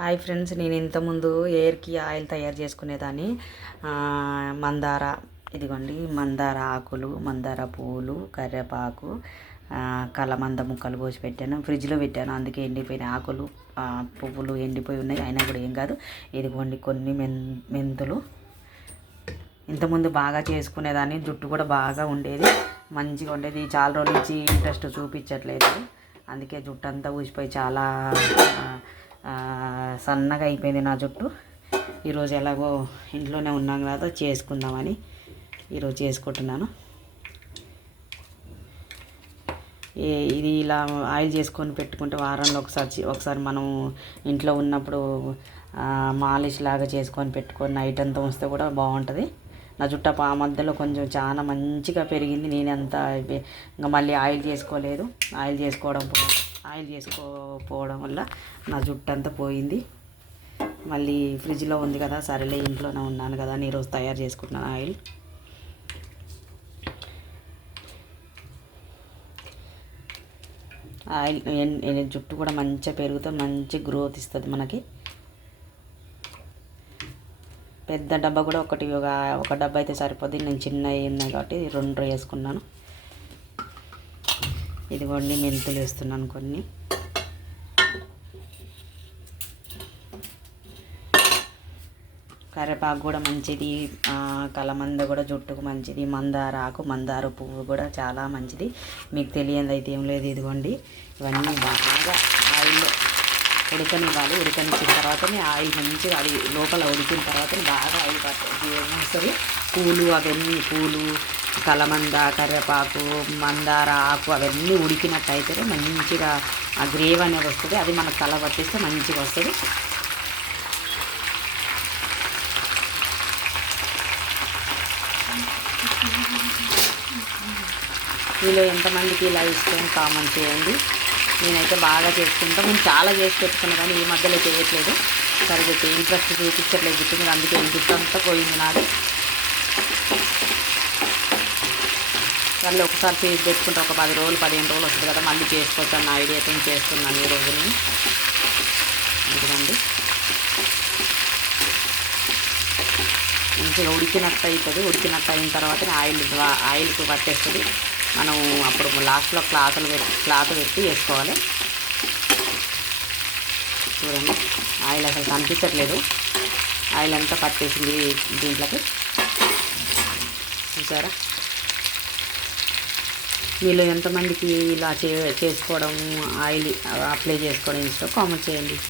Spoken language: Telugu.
హాయ్ ఫ్రెండ్స్, నేను ఇంతకుముందు హెయిర్కి ఆయిల్ తయారు చేసుకునేదాన్ని. మందార, ఇదిగోండి మందార ఆకులు, మందార పువ్వులు, కరివేపాకు, కలమంద ముక్కలు కోసి పెట్టాను, ఫ్రిడ్జ్లో పెట్టాను. అందుకే ఎండిపోయిన ఆకులు, పువ్వులు ఎండిపోయి ఉన్నాయి. అయినా కూడా ఏం కాదు. ఇదిగోండి కొన్ని మెంతులు. ఇంతకుముందు బాగా చేసుకునేదాన్ని, జుట్టు కూడా బాగా ఉండేది, మంచిగా ఉండేది. చాలా రోజుల నుంచి ఇంట్రెస్ట్ చూపించట్లేదు, అందుకే జుట్టు అంతా ఊసిపోయి చాలా సన్నగా అయిపోయింది నా జుట్టు. ఈరోజు ఎలాగో ఇంట్లోనే ఉన్నాం కదా, చేసుకుందామని ఈరోజు చేసుకుంటున్నాను. ఇది ఇలా ఆయిల్ చేసుకొని పెట్టుకుంటే వారంలో ఒకసారి మనం ఇంట్లో ఉన్నప్పుడు మాలిష్ లాగా చేసుకొని పెట్టుకొని నైట్ అంతా ఉంచితే కూడా బాగుంటుంది. నా జుట్టు ఆ మధ్యలో కొంచెం చాలా మంచిగా పెరిగింది. నేనంతా ఇంకా మళ్ళీ ఆయిల్ చేసుకోలేదు. ఆయిల్ చేసుకోకపోవడం వల్ల నా జుట్టు అంతా పోయింది. మళ్ళీ ఫ్రిడ్జ్లో ఉంది కదా, సరేలే ఇంట్లోనే ఉన్నాను కదా అని ఈరోజు తయారు చేసుకుంటున్నాను ఆయిల్. జుట్టు కూడా మంచిగా పెరుగుతుంది, మంచి గ్రోత్ ఇస్తుంది మనకి. పెద్ద డబ్బా కూడా ఒక డబ్బా అయితే సరిపోద్ది. నేను చిన్న ఉన్నాయి కాబట్టి 2 వేసుకున్నాను. ఇదిగోండి మెంతులు వేస్తున్నాను కొన్ని. కరివేపాకు కూడా మంచిది, కలమంద కూడా జుట్టుకు మంచిది, మందార ఆకు, మందార పువ్వు కూడా చాలా మంచిది. మీకు తెలియదు అయితే ఏం లేదు. ఇదిగోండి ఇవన్నీ బాగా ఆయిల్లో ఉడకనివ్వాలి. ఉడకనిచ్చిన తర్వాతనే ఆయిల్ మంచిగా, అది లోపల ఉడికిన తర్వాతనే బాగా ఆయిల్ వస్తుంది. పూలు, కలమంద, కరివేపాకు, మందార ఆకు అవన్నీ ఉడికినట్టయితేనే మంచిగా ఆ గ్రేవీ అనేది వస్తుంది. అది మనకు తల పట్టిస్తే మంచిగా వస్తుంది. మీలో ఎంతమందికి ఇలా ఇష్టం కామెంట్ చేయండి. నేనైతే బాగా చేసుకుంటాను. నేను చాలా చేసి పెట్టుకున్నాను కానీ ఈ మధ్యలో చేయట్లేదు, సరిగ్గా ఇంట్రెస్ట్ చూపించట్లేదు జుట్టు మీద. అందుకే జుట్టు అంతా పోయింది నాది. మళ్ళీ ఒకసారి చేసి పెట్టుకుంటే ఒక 10 రోజులు 15 రోజులు వస్తుంది కదా, మళ్ళీ చేసుకోవచ్చు అన్న ఐడియాతో చేస్తున్నాను ఈ రోజు నేను. ఎందుకండి మంచిగా ఉడికినట్టు అవుతుంది. ఉడికినట్టు అయిన తర్వాత ఆయిల్కి పట్టేస్తుంది. మనం అప్పుడు లాస్ట్లో క్లాత్ పెట్టి వేసుకోవాలి. చూడండి ఆయిల్ అసలు కనిపించట్లేదు, ఆయిల్ అంతా పట్టేసింది దీంట్లోకి. చూసారా? మీలో ఎంతమందికి ఇలా చేసుకోవడం, ఆయిల్ అప్లై చేసుకోవడం ఇష్టం కామెంట్ చేయండి.